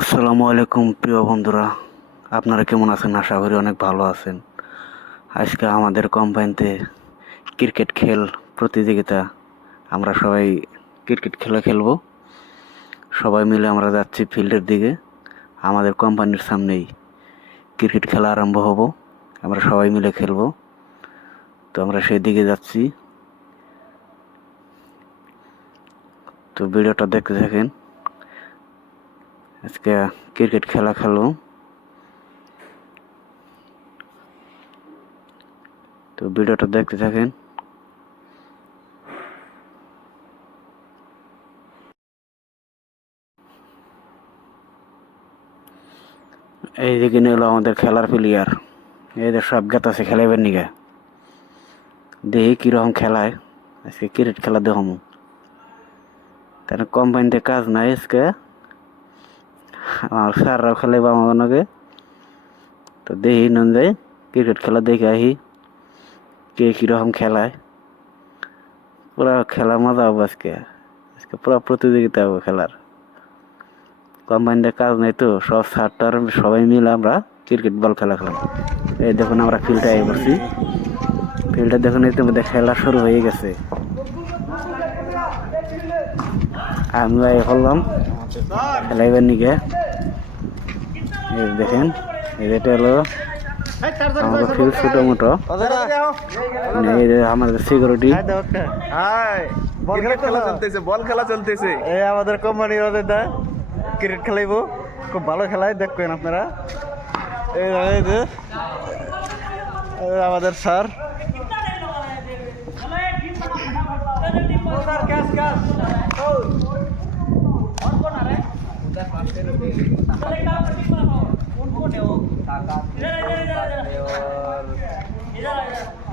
আসসালামু আলাইকুম প্রিয় বন্ধুরা, আপনারা কেমন আছেন? আশা করি অনেক ভালো আছেন। আজকে আমাদের কোম্পানিতে ক্রিকেট খেল প্রতিযোগিতা। আমরা সবাই ক্রিকেট খেলা খেলবো। সবাই মিলে আমরা যাচ্ছি ফিল্ডের দিকে। আমাদের কোম্পানির সামনেই ক্রিকেট খেলা আরম্ভ হবো। আমরা সবাই মিলে খেলবো। তো আমরা সেই দিকে যাচ্ছি। তো ভিডিওটা দেখতে থাকেন। আজকে ক্রিকেট খেলা খেলবো। তো ভিডিওটা দেখতে থাকেন। এই দিকে নিলো আমাদের খেলার প্লেয়ার। এদের সব গেতাছে খেলাইবেন নিগে। দেখি কিরকম খেলায়। আজকে ক্রিকেট খেলা দেখম। তার কোম্পানিতে কাজ নাই আজকে। আমার স্যাররাও খেলাইব আমাকে। তো দেখি নন যাই ক্রিকেট খেলা দেখে আহি কে কিরকম খেলায়। পুরা খেলা মজা হবো আজকে। আজকে পুরা প্রতিযোগিতা হবো খেলার। কোম্পানিতে কাজ নাই তো সব স্যারটার সবাই মিলে আমরা ক্রিকেট বল খেলা খেলাম। এই দেখুন আমরা ফিল্ডে আগে পড়ছি। ফিল্ডে দেখুন ইতিমধ্যে খেলা শুরু হয়ে গেছে। আমি আগে করলাম খেলাইবার নিকে। এই দেখেন এটা হলো আমাদের ফিল্ড ছোটো মোটো। আমাদের সিকিউরিটি বল খেলা চলতেছে। এই আমাদের কোম্পানির দাদা ক্রিকেট খেলাইবো, খুব ভালো খেলায় দেখবেন আপনারা। এই যে আমাদের স্যার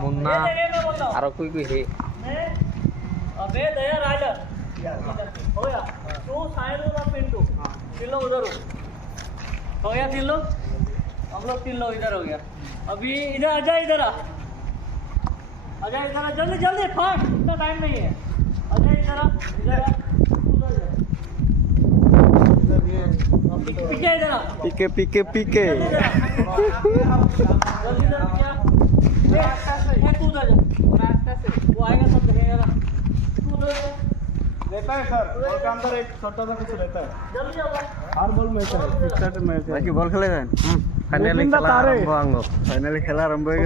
मुन्ना आरो कोई कोई है अबे दया राइडर हो गया तू साइड हो पिंटू तीन लोग उधर हो गया तीन लोग हम लोग तीन लोग इधर हो गया अभी इधर आ जा इधर आ जा इधर आ जल्दी जल्दी फास्ट इतना टाइम नहीं है आ जा इधर आ पीके इधर आ पीके पीके पीके जल्दी जल्दी क्या तू उधर जा रास्ते से वो आएगा सब देखेगा ना तू उधर रहता है सर, बॉल के अंदर एक छोटा सा कुछ रहता है। जल्दी जाओ हर बॉल में ऐसा है, फिक्स्ड में ऐसा है। बाकी बॉल खेले जाएं फाइनली खेला आरंभ आंगो फाइनली खेला आरंभ हो गया।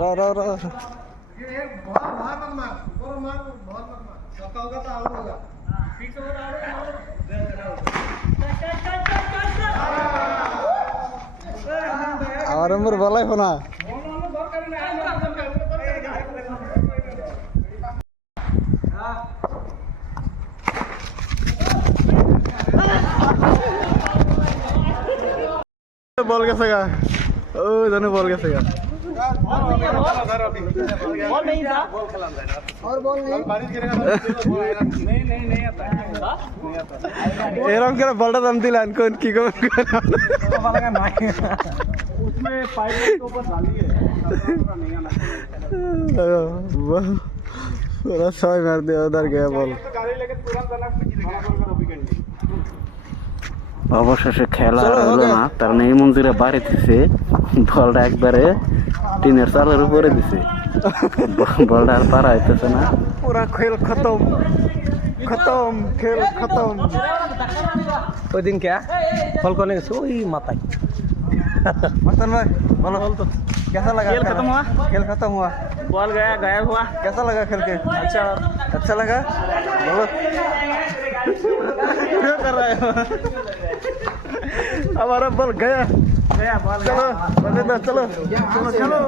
रो रो रो আমার নম্বর বলাই না। বল গেছে গা, ও জানো বল গেছে গা। बॉल नहीं था और बॉल नहीं आता एरम करे बॉलটা দাম দিলেন কোন কি করব उसमें पाइप के ऊपर डाली है नहीं आना पूरा सही मार दिया उधर गया बॉल गाड़ी लेके तुरंत जाना অবশেষে খেলা আর হলো না, তার মানে এই মন্দিরে বাড়ি দিছে বলটা একবারে টিনের চালের উপরে দিছে। বলটা আর পারা হইতেছে না। पूरा खेल खत्म खत्म खेल खत्म। ওই দিন क्या फल कोने से वही माता मस्तन भाई बोलो तो कैसा लगा? खेल खत्म हुआ? खेल खत्म हुआ, बॉल गया गायब हुआ कैसा लगा खेल के? अच्छा लगा बोलो। क्या कर रहा है? हमारा बॉल गया गया बॉल चलो चलो चलो चलो